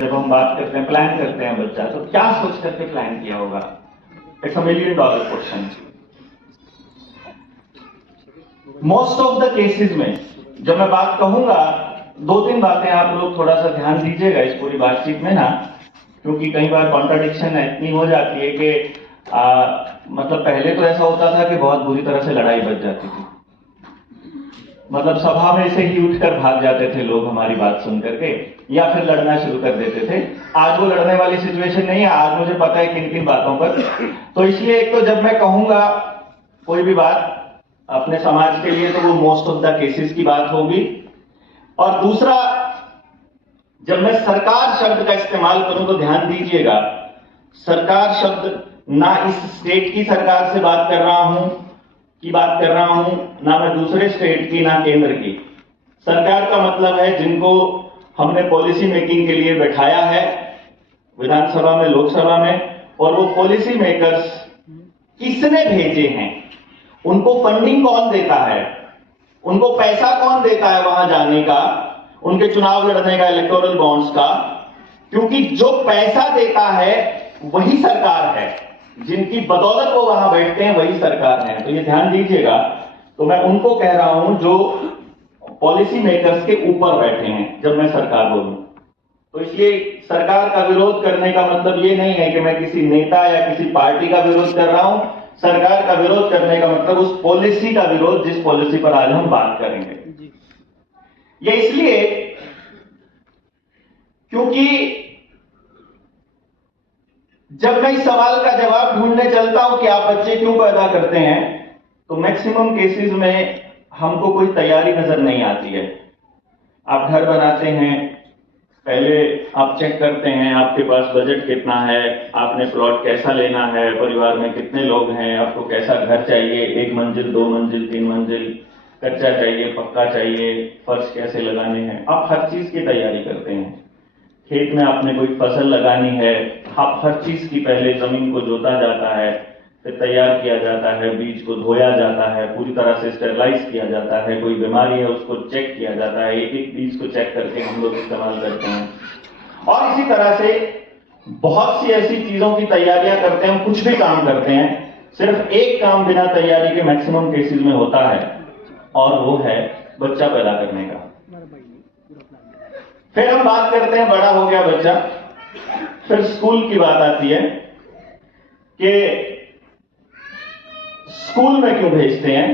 जब हम बात करते हैं, प्लान करते हैं बच्चा, तो क्या सोच करके प्लान किया होगा? It's $1 million question. Most of the cases में जब मैं बात कहूंगा, 2-3 बातें आप लोग थोड़ा सा ध्यान दीजिएगा इस पूरी बातचीत में ना, क्योंकि कई बार कॉन्ट्राडिक्शन इतनी हो जाती है कि मतलब पहले तो ऐसा होता था कि बहुत बुरी तरह से लड़ाई बच जाती थी, मतलब सभा में से ही उठकर भाग जाते थे लोग हमारी बात सुन करके, या फिर लड़ना शुरू कर देते थे। आज वो लड़ने वाली सिचुएशन नहीं है, आज मुझे पता है किन किन बातों पर। तो इसलिए एक तो जब मैं कहूंगा कोई भी बात अपने समाज के लिए, तो वो मोस्ट ऑफ द केसेस की बात होगी। और दूसरा, जब मैं सरकार शब्द का इस्तेमाल करूं तो ध्यान दीजिएगा, सरकार शब्द ना इस स्टेट की सरकार से बात कर रहा हूं ना मैं दूसरे स्टेट की, ना केंद्र की। सरकार का मतलब है जिनको हमने पॉलिसी मेकिंग के लिए बैठाया है विधानसभा में, लोकसभा में, और वो पॉलिसी मेकर्स किसने भेजे हैं, उनको फंडिंग कौन देता है, उनको पैसा कौन देता है वहां जाने का, उनके चुनाव लड़ने का, इलेक्टोरल बॉन्ड्स का। क्योंकि जो पैसा देता है वही सरकार है, जिनकी बदौलत वो वहां बैठते हैं वही सरकार है। तो ये ध्यान दीजिएगा। तो मैं उनको कह रहा हूं जो पॉलिसी मेकर्स के ऊपर बैठे हैं जब मैं सरकार बोलूं। तो इसलिए सरकार का विरोध करने का मतलब ये नहीं है कि मैं किसी नेता या किसी पार्टी का विरोध कर रहा हूं। सरकार का विरोध करने का मतलब उस पॉलिसी का विरोध जिस पॉलिसी पर आज हम बात करेंगे। ये इसलिए क्योंकि जब मैं इस सवाल का जवाब ढूंढने चलता हूं कि आप बच्चे क्यों पैदा करते हैं, तो मैक्सिमम केसेस में हमको कोई तैयारी नजर नहीं आती है। आप घर बनाते हैं, पहले आप चेक करते हैं आपके पास बजट कितना है, आपने प्लॉट कैसा लेना है, परिवार में कितने लोग हैं, आपको कैसा घर चाहिए, 1 मंजिल, 2 मंजिल, 3 मंजिल, कच्चा चाहिए, पक्का चाहिए, फर्श कैसे लगाने हैं, आप हर चीज की तैयारी करते हैं। खेत में आपने कोई फसल लगानी है, आप हर चीज की पहले जमीन को जोता जाता है, फिर तैयार किया जाता है, बीज को धोया जाता है, पूरी तरह से स्टेरलाइज किया जाता है, कोई बीमारी है उसको चेक किया जाता है, एक एक बीज को चेक करके हम लोग इस्तेमाल करते हैं। और इसी तरह से बहुत सी ऐसी चीजों की तैयारियां करते हैं। हम कुछ भी काम करते हैं, सिर्फ एक काम बिना तैयारी के मैक्सिमम केसेस में होता है, और वो है बच्चा पैदा करने का। फिर हम बात करते हैं, बड़ा हो गया बच्चा, फिर स्कूल की बात आती है कि स्कूल में क्यों भेजते हैं।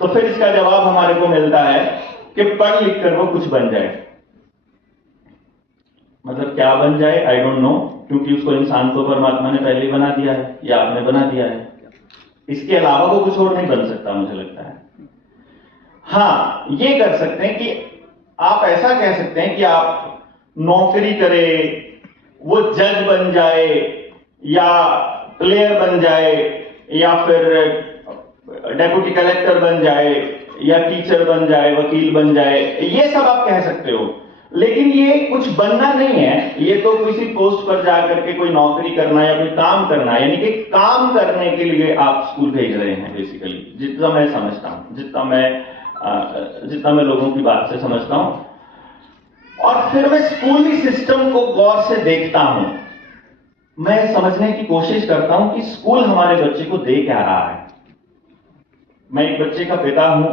तो फिर इसका जवाब हमारे को मिलता है कि पढ़ लिख कर वो कुछ बन जाए। मतलब क्या बन जाए, आई डोंट नो, क्योंकि उसको इंसान को परमात्मा ने पहले ही बना दिया है या आपने बना दिया है। इसके अलावा वो कुछ और नहीं बन सकता, मुझे लगता है। हां, ये कर सकते हैं कि आप ऐसा कह सकते हैं कि आप नौकरी करें, वो जज बन जाए या प्लेयर बन जाए या फिर डेप्यूटी कलेक्टर बन जाए या टीचर बन जाए, वकील बन जाए, ये सब आप कह सकते हो। लेकिन ये कुछ बनना नहीं है, ये तो किसी पोस्ट पर जाकर के कोई नौकरी करना या कोई काम करना, यानी कि काम करने के लिए आप स्कूल भेज रहे हैं बेसिकली, जितना मैं समझता हूं, जितना मैं लोगों की बात से समझता हूं। और फिर मैं स्कूली सिस्टम को गौर से देखता हूं, मैं समझने की कोशिश करता हूं कि स्कूल हमारे बच्चे को दे क्या रहा है। मैं एक बच्चे का पिता हूं,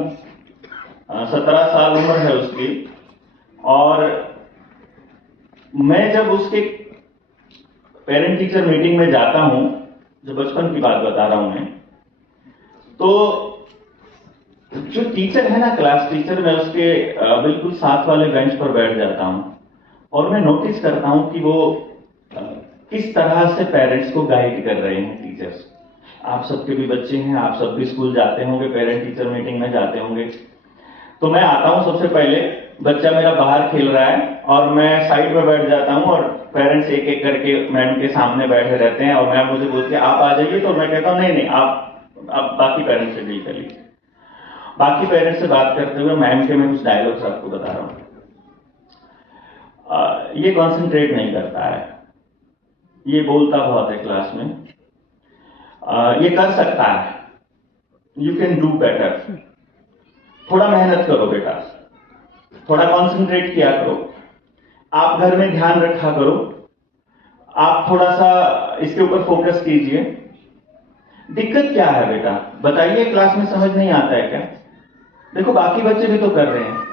17 साल उम्र है उसकी, और मैं जब उसके पेरेंट टीचर मीटिंग में जाता हूं, जो बचपन की बात बता रहा हूं मैं, तो जो टीचर है ना, क्लास टीचर, मैं उसके बिल्कुल साथ वाले बेंच पर बैठ जाता हूं और मैं नोटिस करता हूं कि वो किस तरह से पेरेंट्स को गाइड कर रहे हैं टीचर्स। आप सबके भी बच्चे हैं, आप सब भी स्कूल जाते होंगे, पेरेंट टीचर मीटिंग में जाते होंगे। तो मैं आता हूं, सबसे पहले बच्चा मेरा बाहर खेल रहा है और मैं साइड में बैठ जाता हूं और पेरेंट्स एक एक करके मैम के सामने बैठे रहते हैं और मैम मुझे बोलती है आप आ जाइए, तो मैं कहता हूं नहीं, आप बाकी पेरेंट्स से डील कर लीजिए। बाकी पेरेंट्स से बात करते हुए मैम के मैं कुछ डायलॉग्स आपको बता रहा हूं। ये कॉन्सेंट्रेट नहीं करता है, ये बोलता बहुत है क्लास में, ये कर सकता है, यू कैन डू बेटर, थोड़ा मेहनत करो बेटा, थोड़ा कॉन्सेंट्रेट किया करो, आप घर में ध्यान रखा करो, आप थोड़ा सा इसके ऊपर फोकस कीजिए। दिक्कत क्या है बेटा, बताइए, क्लास में समझ नहीं आता है क्या? देखो बाकी बच्चे भी तो कर रहे हैं।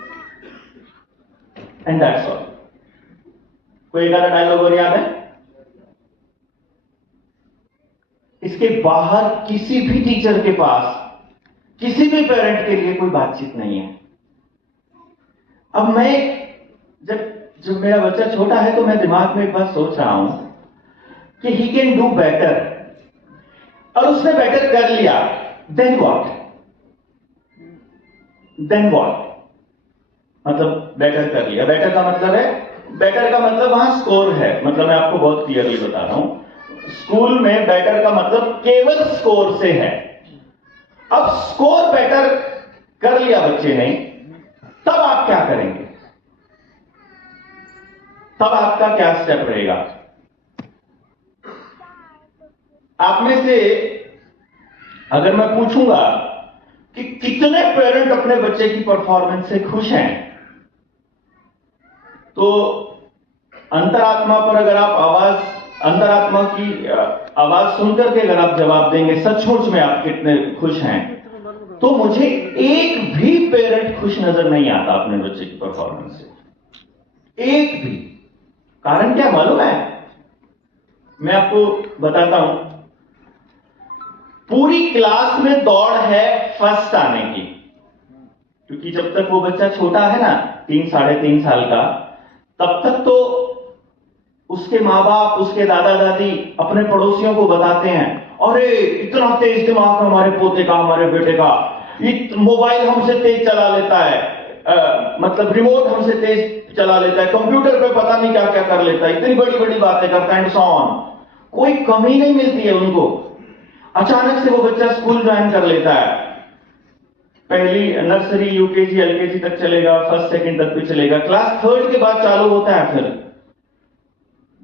And that's all. कोई एक आधा डायलॉग और याद है? इसके बाहर किसी भी टीचर के पास, किसी भी पेरेंट के लिए कोई बातचीत नहीं है। अब मैं जब मेरा बच्चा छोटा है तो मैं दिमाग में एक बात सोच रहा हूं कि ही कैन डू बेटर, और उसने बेटर कर लिया, देन व्हाट? देन व्हाट मतलब बेटर कर लिया, बेटर का मतलब है, बेटर का मतलब वहां स्कोर है। मतलब मैं आपको बहुत क्लियरली बता रहा हूं, स्कूल में बेटर का मतलब केवल स्कोर से है। अब स्कोर बेटर कर लिया बच्चे ने, तब आप क्या करेंगे? तब आपका क्या स्टेप रहेगा? आप में से अगर मैं पूछूंगा कि कितने पेरेंट अपने बच्चे की परफॉर्मेंस से खुश हैं, तो अंतरात्मा पर अगर आप अंतरात्मा की आवाज सुनकर के अगर आप जवाब देंगे सचमुच में आप कितने खुश हैं, तो मुझे एक भी पेरेंट खुश नजर नहीं आता अपने बच्चे की परफॉर्मेंस से, एक भी। कारण क्या मालूम है? मैं आपको बताता हूं। पूरी क्लास में दौड़ है फर्स्ट आने की, क्योंकि जब तक वो बच्चा छोटा है ना, 3 साढ़े 3 साल का, तब तक तो उसके माँ बाप, उसके दादा दादी अपने पड़ोसियों को बताते हैं, अरे इतना तेज दिमाग हमारे पोते का, हमारे बेटे का, मोबाइल हमसे तेज चला लेता है, मतलब रिमोट हमसे तेज चला लेता है, कंप्यूटर पे पता नहीं क्या क्या कर लेता है, इतनी बड़ी बड़ी बातें करता है, ऑन। कोई कमी नहीं मिलती है उनको। अचानक से वो बच्चा स्कूल ज्वाइन कर लेता है, पहली नर्सरी, यूकेजी, एलकेजी तक चलेगा, फर्स्ट सेकंड तक भी चलेगा, क्लास 3 के बाद चालू होता है फिर।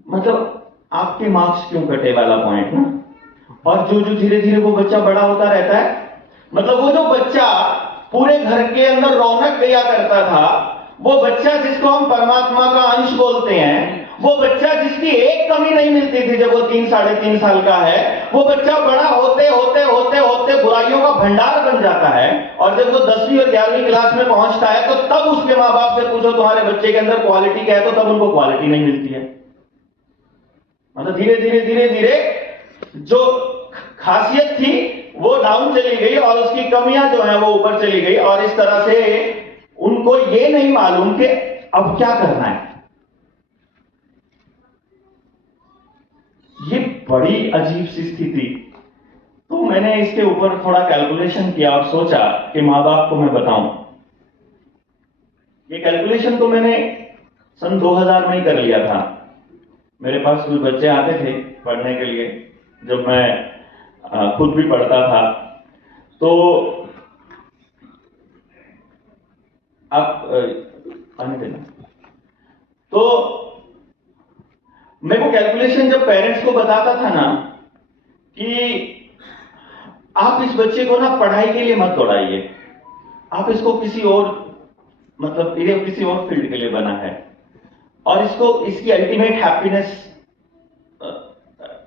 मतलब आपके मार्क्स क्यों कटे वाला पॉइंट ना। और जो जो धीरे धीरे वो बच्चा बड़ा होता रहता है, मतलब वो जो बच्चा पूरे घर के अंदर रौनक दिया करता था, वो बच्चा जिसको हम परमात्मा का अंश बोलते हैं, वो बच्चा जिसकी एक कमी नहीं मिलती थी जब वो 3 साढ़े 3 साल का है, वो बच्चा बड़ा होते होते होते होते बुराइयों का भंडार बन जाता है। और जब वो 10वीं और 11वीं क्लास में पहुंचता है, तो तब उसके मां बाप से पूछो तुम्हारे बच्चे के अंदर क्वालिटी क्या है, तो तब उनको क्वालिटी नहीं मिलती है। मतलब धीरे धीरे धीरे धीरे जो खासियत थी वो डाउन चली गई और उसकी कमियां जो है वो ऊपर चली गई, और इस तरह से उनको ये नहीं मालूम कि अब क्या करना है। ये बड़ी अजीब सी स्थिति। तो मैंने इसके ऊपर थोड़ा कैलकुलेशन किया और सोचा कि मां बाप को मैं बताऊं। ये कैलकुलेशन तो मैंने सन 2000 में ही कर लिया था। मेरे पास कुछ बच्चे आते थे पढ़ने के लिए, जब मैं खुद भी पढ़ता था। तो आप आने देना। तो मैं वो कैलकुलेशन जब पेरेंट्स को बताता था ना, कि आप इस बच्चे को ना पढ़ाई के लिए मत दौड़ाइए, आप इसको किसी और, मतलब ये किसी और फील्ड के लिए बना है, और इसको इसकी अल्टीमेट हैप्पीनेस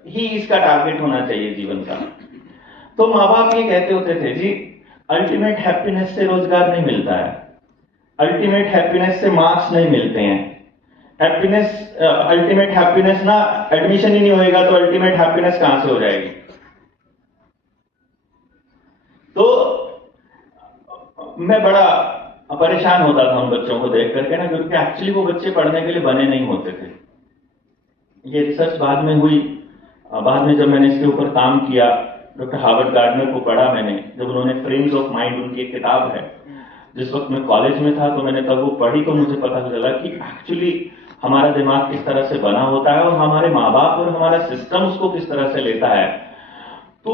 ही इसका टारगेट होना चाहिए जीवन का। तो माँ बाप ये कहते होते थे, जी अल्टीमेट हैप्पीनेस से रोजगार नहीं मिलता है, अल्टीमेट हैप्पीनेस से मार्क्स नहीं मिलते हैं, हैप्पीनेस, अल्टीमेट हैप्पीनेस ना एडमिशन ही नहीं होएगा तो अल्टीमेट हैप्पीनेस कहां से हो जाएगी। तो मैं बड़ा परेशान होता था उन बच्चों को देख करके ना, क्योंकि एक्चुअली वो बच्चे पढ़ने के लिए बने नहीं होते थे। ये रिसर्च बाद में हुई, बाद में जब मैंने इसके ऊपर काम किया, डॉक्टर हार्वर्ड गार्डनर को पढ़ा मैंने, जब उन्होंने फ्रेम्स ऑफ माइंड, उनकी एक किताब है, जिस वक्त मैं कॉलेज में था तो मैंने तब वो पढ़ी, तो मुझे पता चला कि एक्चुअली हमारा दिमाग किस तरह से बना होता है और हमारे माँ बाप और हमारा सिस्टम उसको किस तरह से लेता है। तो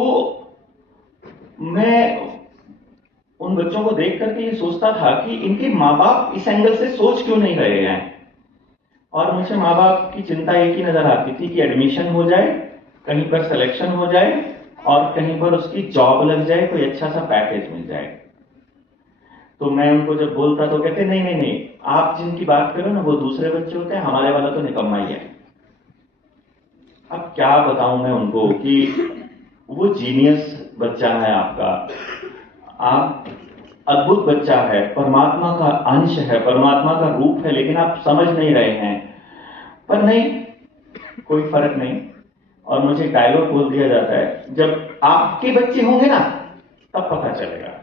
मैं उन बच्चों को देख करके ये सोचता था कि इनके माँ बाप इस एंगल से सोच क्यों नहीं रहे हैं। और मुझे माँ बाप की चिंता एक ही नजर आती थी कि एडमिशन हो जाए, कहीं पर सिलेक्शन हो जाए और कहीं पर उसकी जॉब लग जाए, कोई अच्छा सा पैकेज मिल जाए। तो मैं उनको जब बोलता तो कहते नहीं नहीं नहीं, आप जिनकी बात करो ना वो दूसरे बच्चे होते हैं, हमारे वाला तो निकम्मा ही है। अब क्या बताऊं मैं उनको कि वो जीनियस बच्चा है आपका, आप अद्भुत बच्चा है, परमात्मा का अंश है, परमात्मा का रूप है, लेकिन आप समझ नहीं रहे हैं। पर नहीं, कोई फर्क नहीं। और मुझे डायलॉग बोल दिया जाता है, जब आपके बच्चे होंगे ना तब पता चलेगा।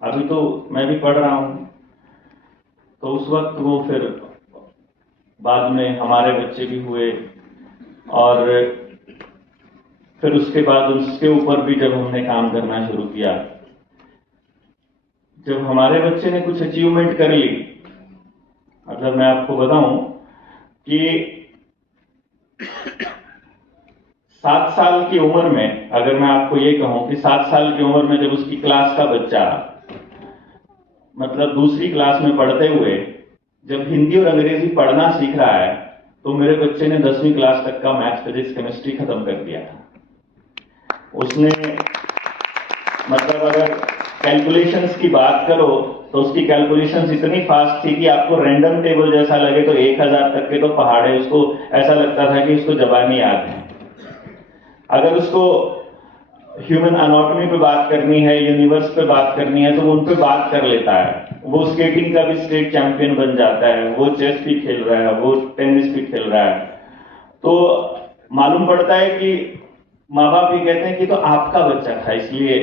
अभी तो मैं भी पढ़ रहा हूं, तो उस वक्त वो फिर बाद में हमारे बच्चे भी हुए, और फिर उसके बाद उसके ऊपर भी जब हमने काम करना शुरू किया, जब हमारे बच्चे ने कुछ अचीवमेंट कर ली, मतलब मैं आपको बताऊं कि 7 साल की उम्र में, अगर मैं आपको ये कहूं कि 7 साल की उम्र में जब उसकी क्लास का बच्चा, मतलब दूसरी क्लास में पढ़ते हुए जब हिंदी और अंग्रेजी पढ़ना सीख रहा है, तो मेरे बच्चे ने 10वीं क्लास तक का मैथ्स, फिजिक्स, केमिस्ट्री खत्म कर दिया था। उसने, मतलब अगर कैलकुलेशंस की बात करो तो उसकी कैलकुलेशंस इतनी फास्ट थी कि आपको रैंडम टेबल जैसा लगे तो 1000 तक के तो पहाड़े, उसको ऐसा लगता था कि उसको जबानी याद है। अगर उसको ह्यूमन एनाटॉमी पे बात करनी है, यूनिवर्स पे बात करनी है, तो वो उन पे बात कर लेता है। वो स्केटिंग का भी स्टेट चैंपियन बन जाता है, वो चेस भी खेल रहा है, वो टेनिस भी खेल रहा है। तो मालूम पड़ता है कि माँ बाप ये कहते हैं कि तो आपका बच्चा था इसलिए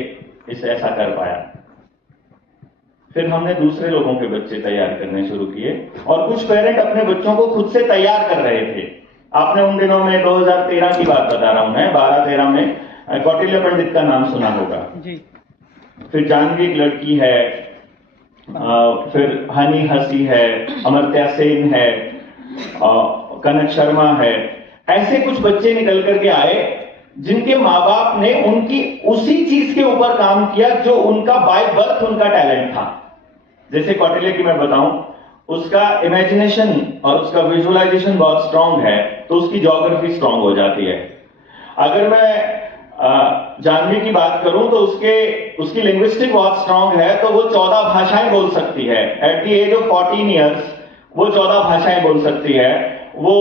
इसे ऐसा कर पाया। फिर हमने दूसरे लोगों के बच्चे तैयार करने शुरू किए, और कुछ पेरेंट अपने बच्चों को खुद से तैयार कर रहे थे। आपने उन दिनों में 2013 की बात बता रहा हूं मैं, 12-13 में कौटिल्य पंडित का नाम सुना होगा जी। फिर जानवी एक लड़की है, फिर हनी हसी है, अमर्त्या सेन है, कनक शर्मा है। ऐसे कुछ बच्चे निकल करके आए जिनके माँ बाप ने उनकी उसी चीज के ऊपर काम किया जो उनका बाय बर्थ उनका टैलेंट था। जैसे कौटिल्य की मैं बताऊं, उसका इमेजिनेशन और उसका विजुअलाइजेशन बहुत स्ट्रांग है, तो उसकी ज्योग्राफी स्ट्रांग हो जाती है। अगर मैं जानवी की बात करूं तो उसकी लिंग्विस्टिक बहुत स्ट्रांग है, तो वो 14 भाषाएं बोल सकती है। At the age of 14 years वो 14 भाषाएं बोल सकती है। वो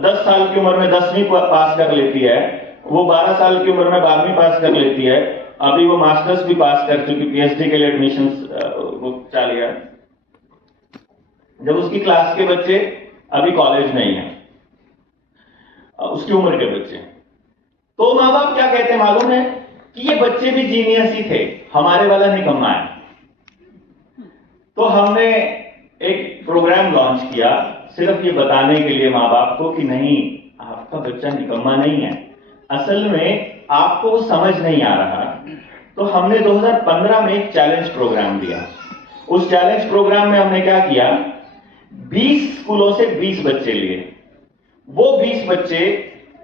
10 साल की उम्र में 10वीं पास कर लेती है, वो 12 साल की उम्र में 12वीं पास कर लेती है। अभी वो मास्टर्स भी पास कर चुकी, पीएचडी के लिए एडमिशन वो चालू है। जब उसकी क्लास के बच्चे अभी कॉलेज में ही हैं, उसकी उम्र के बच्चे, तो माँ बाप क्या कहते हैं मालूम है कि ये बच्चे भी जीनियस ही थे, हमारे वाला निकम्मा है। तो हमने एक प्रोग्राम लॉन्च किया सिर्फ ये बताने के लिए माँ बाप को कि नहीं, आपका बच्चा निकम्मा नहीं है, असल में आपको वो समझ नहीं आ रहा। तो हमने 2015 में एक चैलेंज प्रोग्राम दिया। उस चैलेंज प्रोग्राम में हमने क्या किया, 20 स्कूलों से 20 बच्चे लिए। वो 20 बच्चे